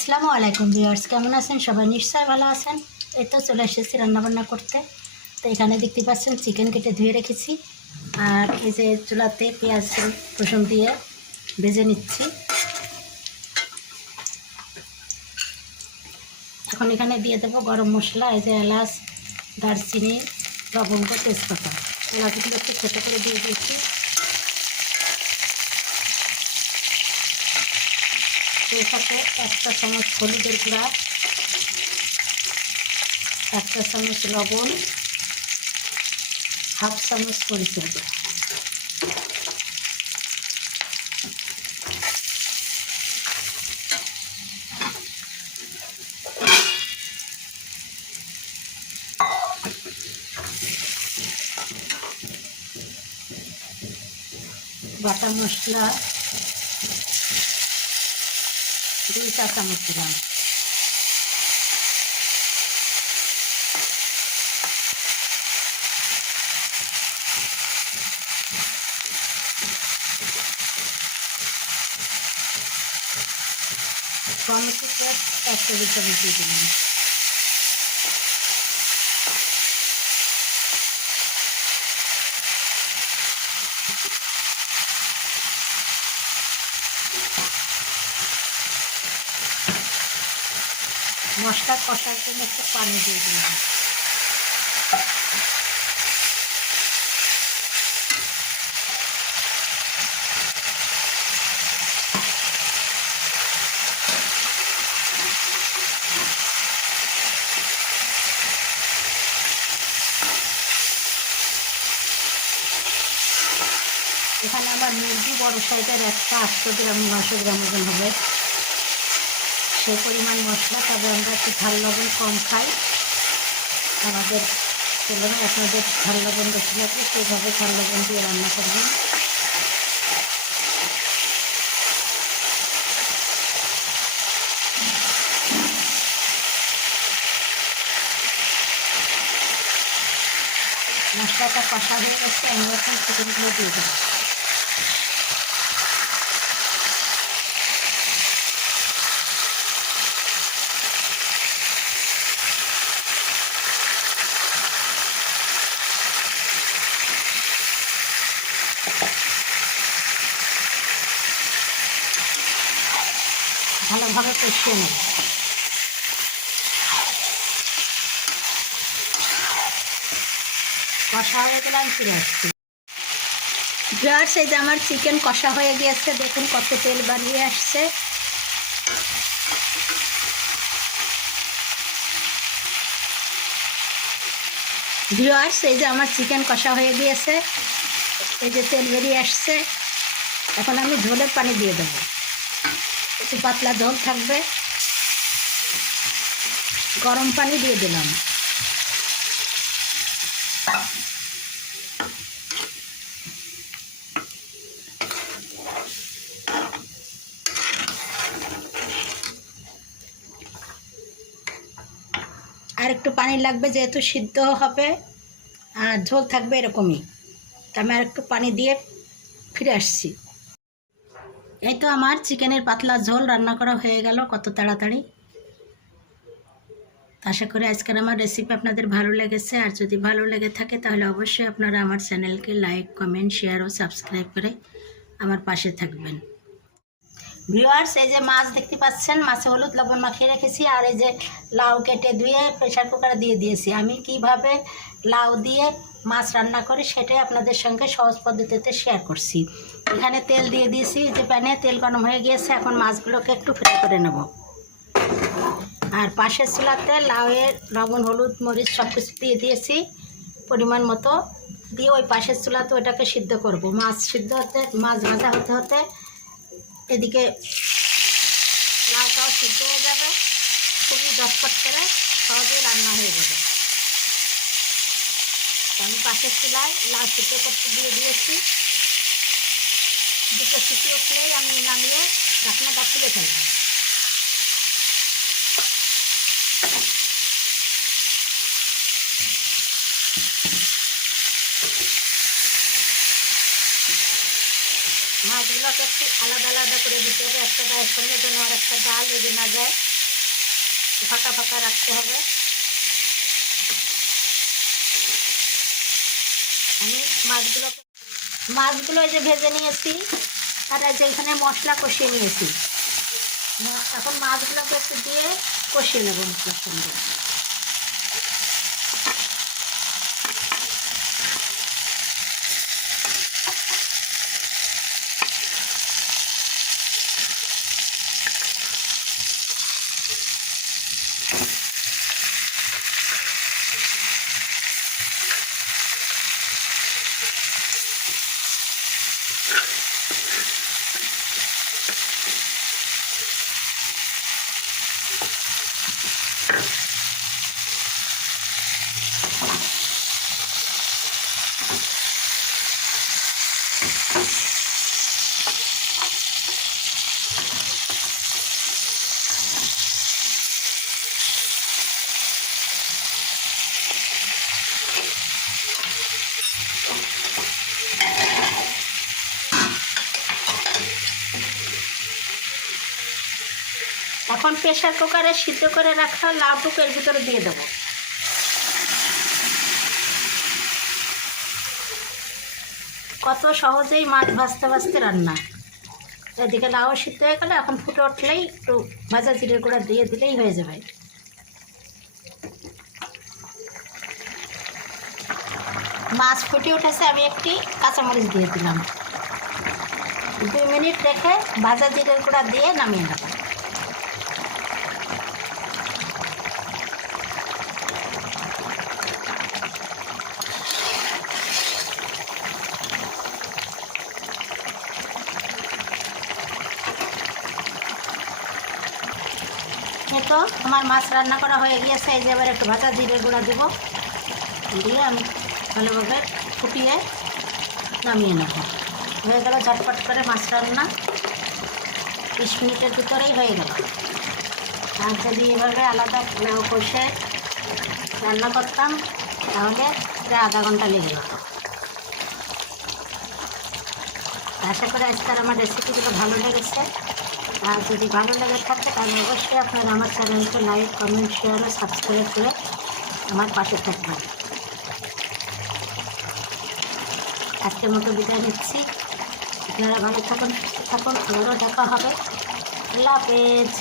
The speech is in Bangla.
আসসালামু আলাইকুম ভিউয়ার্স, কেমন আছেন? সবাই নিশ্চয়ই ভালো আছেন। এই তো চলে এসেছি রান্নাবান্না করতে। তো এখানে দেখতে পাচ্ছেন চিকেন কেটে ধুয়ে রেখেছি। আর এই যে চুলাতে পেঁয়াজ, রসুন দিয়ে ভেজে নিচ্ছি। এখন এখানে দিয়ে দেবো গরম মশলা, এই যে এলাচ, দারচিনি, লবঙ্গ, তেজপাতা। এলাচগুলো একটু ছোটো করে দিয়ে দিয়েছি এর একটা চামচ হলুদের গুঁড়া একটা চামচ লবণ হাফ চামচ মরিচের গুঁড়া। বাটা মশলা দুই চা চামচ দিলাম টমেটো পেস্ট এক টেবিল চামচ মশলা কষার জন্য একটু পানি দিয়ে দিলাম। এখানে আমার মুরগি বড় সাইজের একটা আটশো গ্রাম নশো গ্রাম ওজন হবে। সেই পরিমাণ মশলা, তবে আমরা একটু ঝাল লবণ কম খাই। আমাদের তুলনায় আপনাদের ঝাল লবণ বেশি লাগবে সেইভাবে ঝাল লবণ দিয়ে রান্না করবেন। মশলাটা কষা হয়ে গেছে, আমি এখন চিকেনগুলো দিয়ে দেবো। ভালোভাবে কষিয়ে নেব। কষা হয়ে গেলে আমি ফিরে আসছি। ভিউয়ার্স এই যে আমার চিকেন কষা হয়ে গিয়েছে, দেখুন কত তেল বাড়িয়ে আসছে। ভিউয়ার্স এই যে আমার চিকেন কষা হয়ে গিয়েছে। এই যে তেল বেরিয়ে আসছে, এখন আমি ঝোলের পানি দিয়ে দেবো। একটু পাতলা ঝোল থাকবে। গরম পানি দিয়ে দিলাম। আর একটু পানি লাগবে, যেহেতু সিদ্ধ হবে, আর ঝোল থাকবে এরকমই। আমি আর একটু পানি দিয়ে ফিরে আসছি। এই তো আমার চিকেনের পাতলা ঝোল রান্না করা হয়ে গেল কত তাড়াতাড়ি। আশা করি আজকের আমার রেসিপি আপনাদের ভালো লেগেছে। আর যদি ভালো লেগে থাকে তাহলে অবশ্যই আপনারা আমার চ্যানেলকে লাইক কমেন্ট শেয়ার ও সাবস্ক্রাইব করে আমার পাশে থাকবেন। ভিউয়ার্স, এই যে মাছ দেখতে পাচ্ছেন, মাছে হলুদ লবণ মাখিয়ে রেখেছি আর এই যে লাউ কেটে ধুয়ে প্রেশার কুকারে দিয়ে দিয়েছি। আমি কীভাবে লাউ দিয়ে মাছ রান্না করে সেটাই আপনাদের সঙ্গে সহজ পদ্ধতিতে শেয়ার করছি। এখানে তেল দিয়ে দিয়েছি যে প্যানে তেল গরম হয়ে গিয়েছে, এখন মাছগুলোকে একটু ফ্রাই করে নেব। আর পাশের চুলাতে লাউয়ের লবণ, হলুদ, মরিচ সব কিছু দিয়ে দিয়েছি পরিমাণ মতো। দিয়ে ওই পাশের চুলাতে ওইটাকে সিদ্ধ করব। মাছ সিদ্ধ হতে, মাছ ভাজা হতে হতে এদিকে লাউটাও সিদ্ধ হয়ে যাবে। খুবই ঝটপট করে সহজেই রান্না হয়ে যাবে। আমি পাশের চুলায় লাউ সিদ্ধ করতে দিয়ে দিয়েছি। দুটো সিটি উঠলেই আমি নামিয়ে ঢাকনাটা খুলে ফেলব মাছগুলোকে একটু আলাদা আলাদা করে দিতে হবে, একটা গায়ের সঙ্গে যেন আর একটা ডাল লেগে না যায়। ফাঁকা ফাঁকা রাখতে হবে। আমি মাছগুলো মাছগুলো যে ভেজে নিয়েছি আর যে এখানে মশলা কষিয়ে নিয়েছি। এখন মাছগুলোকে একটু দিয়ে কষিয়ে নেব মশলার সঙ্গে। এখন প্রেশার কুকারে সিদ্ধ করে রাখা লাউটুকু এর ভিতরে দিয়ে দেবো। কত সহজেই মাছ ভাজতে ভাজতে রান্না। এদিকে লাউ সিদ্ধ হয়ে গেলে, এখন ফুটে উঠলেই একটু ভাজা জিরের গুঁড়া দিয়ে দিলেই হয়ে যাবে। মাছ ফুটে উঠেছে, আমি একটি কাঁচামরিচ দিয়ে দিলাম। দুই মিনিট রেখে ভাজা জিরের গুঁড়া দিয়ে নামিয়ে নেব। তো আমার মাছ রান্না করা হয়ে গিয়েছে, এই যে এবার একটু ভাজা জিরে গুঁড়া দেবো। দিয়ে আমি ভালোভাবে ফুটিয়ে নামিয়ে নেব। হয়ে গেল ঝটপট করে মাছ রান্না। বিশ মিনিটের ভিতরেই হয়ে গেল। আর যদি এভাবে আলাদা কষে রান্না করতাম, তাহলে প্রায় আধা ঘণ্টা লেগে যেত। আশা করি আজকাল আমার রেসিপিগুলো ভালো লেগেছে। আর যদি ভালো লেগে থাকে, তাহলে অবশ্যই আপনারা আমার চ্যানেলকে লাইক, কমেন্ট শেয়ার ও সাবস্ক্রাইব করে আমার পাশে থাকবেন। আজকের মতো বিদায় নিচ্ছি। আপনারা ভালো থাকুন, সুস্থ থাকুন, আবারও দেখা হবে। আল্লাহ হাফেজ।